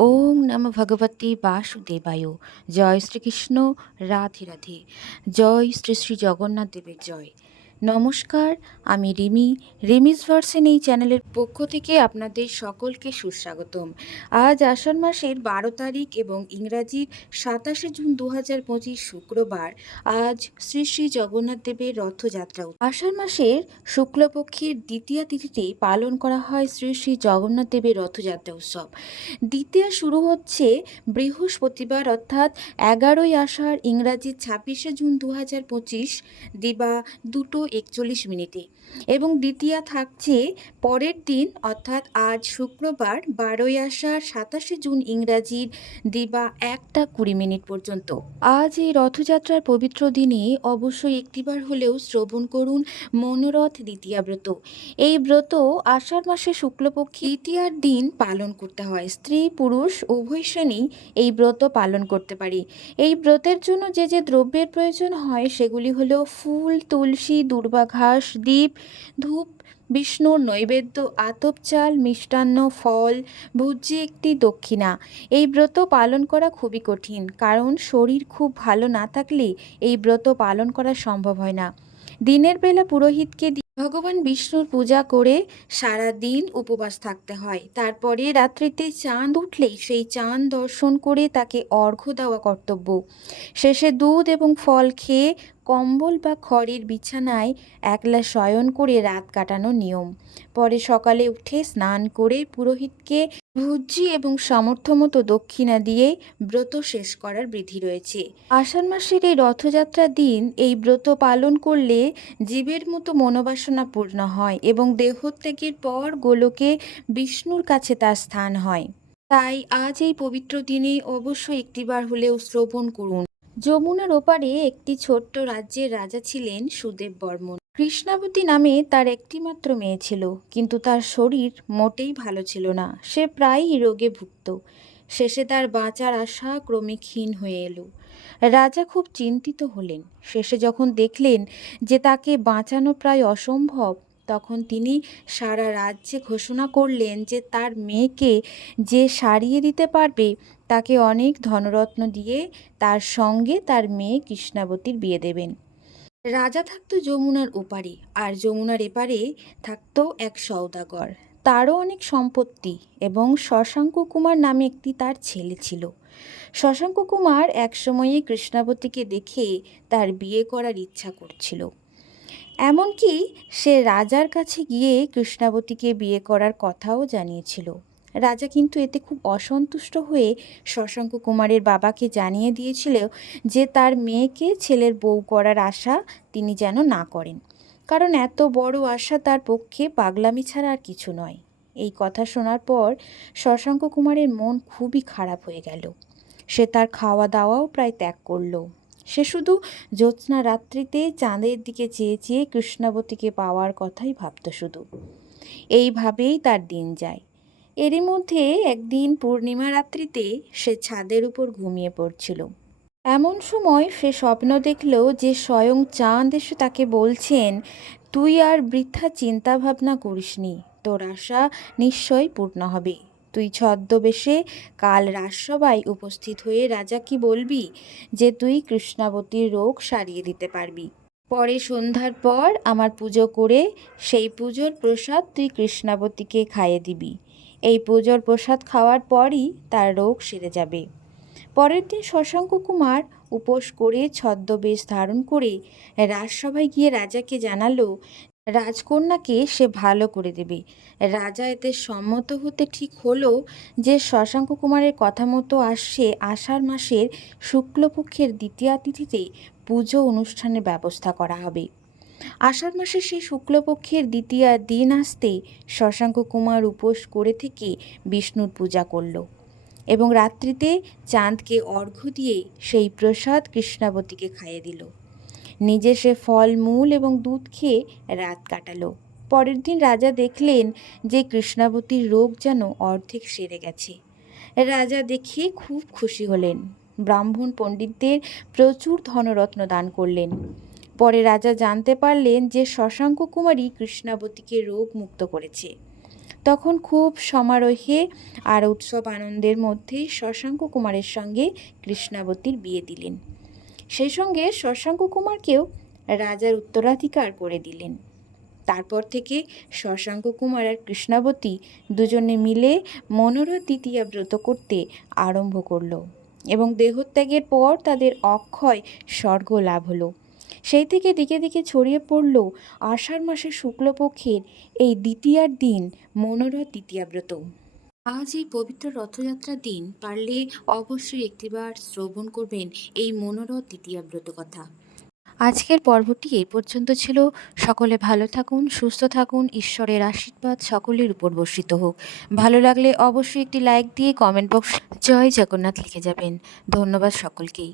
ওম নম ভগবতে বাসুদেবায়। জয় শ্রীকৃষ্ণ রাধে রাধে। জয় শ্রী শ্রী জগন্নাথ দেবের জয়। নমস্কার, আমি রিমি। রিমিস ভার্সেন এই চ্যানেলের পক্ষ থেকে আপনাদের সকলকে সুস্বাগতম। আজ আষাঢ় মাসের বারো তারিখ এবং ইংরাজির সাতাশে জুন দু হাজার পঁচিশ শুক্রবার আজ শ্রী শ্রী জগন্নাথ দেবের রথযাত্রা আষাঢ় মাসের শুক্লপক্ষের দ্বিতীয়া তিথিতে পালন করা হয় শ্রী শ্রী জগন্নাথ দেবের রথযাত্রা উৎসব। দ্বিতীয়া শুরু হচ্ছে বৃহস্পতিবার অর্থাৎ এগারোই আষাঢ় ইংরাজির ছাব্বিশে জুন দু হাজার পঁচিশ, দিবা দুটো একচল্লিশ মিনিটে। এবং দ্বিতীয়া থাকছে পরের দিন, অর্থাৎ আজ শুক্রবার, বারোই আষাঢ়, সাতাশে জুন ইংরাজির দিবা একটা কুড়ি মিনিট পর্যন্ত। আজ এই রথযাত্রার পবিত্র দিনে অবশ্যই একটিবার হলেও শ্রবণ করুন মনোরথ দ্বিতীয়া ব্রত। এই ব্রত আষাঢ় মাসে শুক্লপক্ষে দ্বিতীয়ার দিন পালন করতে হয়। স্ত্রী, পুরুষ, উভয় শ্রেণি এই ব্রত পালন করতে পারে। এই ব্রতের জন্য যে যে দ্রব্যের প্রয়োজন হয়, সেগুলি হলো ফুল, তুলসী দুর্বা ঘাস, দ্বীপ, ধূপ, বিষ্ণুর নৈবেদ্য, আতপ চাল, মিষ্টান্ন, ফল ভুজ্যে একটি দক্ষিণা। এই ব্রত পালন করা খুবই কঠিন, কারণ শরীর খুব ভালো না থাকলে এই ব্রত পালন করা সম্ভব হয় না। দিনের বেলা পুরোহিতকে ভগবান বিষ্ণুর পূজা করে সারা দিন উপবাস থাকতে হয়। তারপরে রাত্রিতে চাঁদ উঠলেই সেই চাঁদ দর্শন করে তাকে অর্ঘ্য দেওয়া কর্তব্য। শেষে দুধ এবং ফল খেয়ে কম্বল বা খড়ের বিছানায় একলা শয়ন করে রাত কাটানো নিয়ম। পরে সকালে উঠে স্নান করে পুরোহিতকে ভুজ্জি এবং সামর্থ্য মতো দক্ষিণা দিয়ে ব্রত শেষ করার বিধি রয়েছে। আষাঢ় মাসের এই রথযাত্রার দিন এই ব্রত পালন করলে জীবের মতো মনোবাসনা পূর্ণ হয় এবং দেহত্যাগের পর গোলকে বিষ্ণুর কাছে তার স্থান হয়। তাই আজ এই পবিত্র দিনে অবশ্যই একটিবার হলেও শ্রবণ করুন। যমুনার ওপারে একটি ছোট্ট রাজ্যের রাজা ছিলেন সুদেব বর্মন কৃষ্ণাবতী নামে তার একটিমাত্র মেয়ে ছিল, কিন্তু তার শরীর মোটেই ভালো ছিল না। সে প্রায়ই রোগে ভুগত। শেষে তার বাঁচার আশা ক্রমে ক্ষীণ হয়ে এলো। রাজা খুব চিন্তিত হলেন। শেষে যখন দেখলেন যে তাকে বাঁচানো প্রায় অসম্ভব তখন তিনি সারা রাজ্যে ঘোষণা করলেন যে তার মেয়েকে যে সারিয়ে দিতে পারবে, তাকে অনেক ধনরত্ন দিয়ে তার সঙ্গে তার মেয়ে কৃষ্ণাবতীর বিয়ে দেবেন। রাজা থাকতো যমুনার ওপারে, আর যমুনার এপারে থাকতো এক সওদাগর। তারও অনেক সম্পত্তি এবং শশাঙ্ক কুমার নামে একটি তার ছেলে ছিল। শশাঙ্ক কুমার একসময়ে কৃষ্ণাবতীকে দেখে তার বিয়ে করার ইচ্ছা করছিল। এমনকি সে রাজার কাছে গিয়ে কৃষ্ণাবতীকে বিয়ে করার কথাও জানিয়েছিল। রাজা কিন্তু এতে খুব অসন্তুষ্ট হয়ে শশাঙ্ক কুমারের বাবাকে জানিয়ে দিয়েছিল যে তার মেয়েকে ছেলের বউ করার আশা তিনি যেন না করেন। কারণ এত বড় আশা তার পক্ষে পাগলামি ছাড়া আর কিছু নয়। এই কথা শোনার পর শশাঙ্ক কুমারের মন খুবই খারাপ হয়ে গেল। সে তার খাওয়া দাওয়াও প্রায় ত্যাগ করল। সে শুধু জ্যোৎস্না রাত্রিতে চাঁদের দিকে চেয়ে চেয়ে কৃষ্ণাবতীকে পাওয়ার কথাই ভাবত শুধু। এইভাবেই তার দিন যায়। এরই মধ্যে একদিন পূর্ণিমা রাত্রিতে সে ছাদের উপর ঘুমিয়ে পড়ছিল। এমন সময় সে স্বপ্ন দেখল যে স্বয়ং চাঁদ এসে তাকে বলছেন, তুই আর বৃথা চিন্তা ভাবনা করিসনি, তোর আশা নিশ্চয়ই পূর্ণ হবে। তুই ছদ্মবেশে কাল রাজসভায় উপস্থিত হয়ে রাজা কি বলবি? যে তুই কৃষ্ণাবতীর রোগ সারিয়ে দিতে পারবি। পরে সন্ধ্যার পর আমার পুজো করে সেই পুজোর প্রসাদ তুই কৃষ্ণাবতীকে খাইয়ে দিবি। এই পুজোর প্রসাদ খাওয়ার পরই তার রোগ সেরে যাবে। পরের দিন শশাঙ্ক কুমার উপোস করে ছদ্মবেশ ধারণ করে রাজসভায় গিয়ে রাজাকে জানালো রাজকন্যাকে সে ভালো করে দেবে। রাজা এতে সম্মত হতে ঠিক হলো যে শশাঙ্ক কুমারের কথা মতো আসছে আষাঢ় মাসের শুক্লপক্ষের দ্বিতীয় তিথিতে পুজো অনুষ্ঠানের ব্যবস্থা করা হবে। আষাঢ় মাসের সেই শুক্লপক্ষের দ্বিতীয় দিন আসতে শশাঙ্ক কুমার উপোস করে থেকে বিষ্ণুর পূজা করল এবং রাত্রিতে চাঁদকে অর্ঘ্য দিয়ে সেই প্রসাদ কৃষ্ণাবতীকে খাইয়ে দিল। নিজে সে ফল, মূল এবং দুধ খেয়ে রাত কাটালো। পরের দিন রাজা দেখলেন যে কৃষ্ণাবতীর রোগ যেন অর্ধেক সেরে গেছে। রাজা দেখে খুব খুশি হলেন। ব্রাহ্মণ পণ্ডিতদের প্রচুর ধনরত্ন দান করলেন। পরে রাজা জানতে পারলেন যে শশাঙ্ক কুমারী কৃষ্ণাবতীকে রোগ মুক্ত করেছে। তখন খুব সমারোহে আর উৎসব আনন্দের মধ্যেই শশাঙ্ক কুমারের সঙ্গে কৃষ্ণাবতীর বিয়ে দিলেন। সেই সঙ্গে শশাঙ্ক কুমারকেও রাজার উত্তরাধিকার করে দিলেন। তারপর থেকে শশাঙ্ক কুমার আর কৃষ্ণাবতী দুজনে মিলে মনোরথ দ্বিতীয়া ব্রত করতে আরম্ভ করল এবং দেহত্যাগের পর তাদের অক্ষয় স্বর্গ লাভ হলো। সেই থেকে দিকে দিকে ছড়িয়ে পড়ল আষাঢ় মাসের শুক্লপক্ষের এই দ্বিতীয়ার দিন মনোরথ দ্বিতীয়া ব্রত। আজ এই পবিত্র রথযাত্রার দিন পারলে অবশ্যই একটিবার শ্রবণ করবেন এই মনোরথ দ্বিতীয়া ব্রত কথা। আজকের পর্বটি এ পর্যন্ত ছিল। সকলে ভালো থাকুন, সুস্থ থাকুন, ঈশ্বরের আশীর্বাদ সকলের উপর বর্ষিত হোক। ভালো লাগলে অবশ্যই একটি লাইক দিয়ে কমেন্ট বক্স জয় জগন্নাথ লিখে যাবেন। ধন্যবাদ সকলকেই।